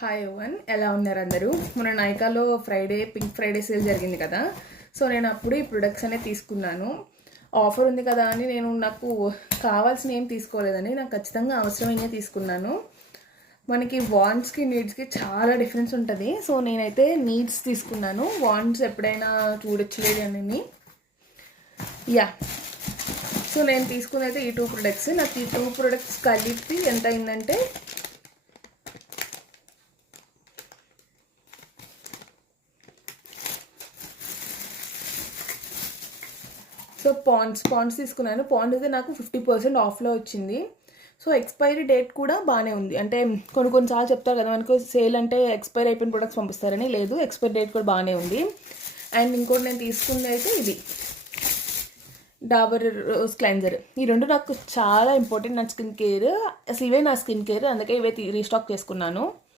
Hi woven, ఎలా ఉన్నారు అందరూ? మొన్న నైకాలో పింక్ ఫ్రైడే సేల్ జరిగింది కదా. సో నేను అప్పుడు ఈ ప్రొడక్ట్స్ అనేది తీసుకున్నాను. ఆఫర్ ఉంది కదా అని నాకు కావాల్సిన ఏం తీసుకోలేదని, నాకు ఖచ్చితంగా అవసరమైనవి తీసుకున్నాను. మనకి వాంట్స్కి నీడ్స్కి చాలా డిఫరెన్స్ ఉంటుంది. సో నేనైతే నీడ్స్ తీసుకున్నాను. వాంట్స్ ఎప్పుడైనా చూడొచ్చులేదు అని. యా, సో నేను తీసుకున్నది అయితే ఈ 2 ప్రొడక్ట్స్. నాకు ఈ 2 ప్రొడక్ట్స్ కలిపి ఎంత అయిందంటే సో పాండ్స్ తీసుకున్నాను. పాండ్స్ అయితే నాకు 50% ఆఫ్లో వచ్చింది. సో ఎక్స్పైరీ డేట్ కూడా బాగానే ఉంది. అంటే కొన్నిసార్లు చెప్తారు కదా మనకు సేల్ అంటే ఎక్స్పైర్ అయిపోయిన ప్రొడక్ట్స్ పంపిస్తారని. లేదు, ఎక్స్పైరీ డేట్ కూడా బాగానే ఉంది. అండ్ ఇంకోటి నేను తీసుకుంది అయితే ఇది డాబర్ రోజ్ క్లెన్జర్. ఈ రెండు నాకు చాలా ఇంపార్టెంట్ నా స్కిన్ కేర్. అసలు ఇవే నా స్కిన్ కేర్, అందుకే ఇవే రీస్టాక్ చేసుకున్నాను.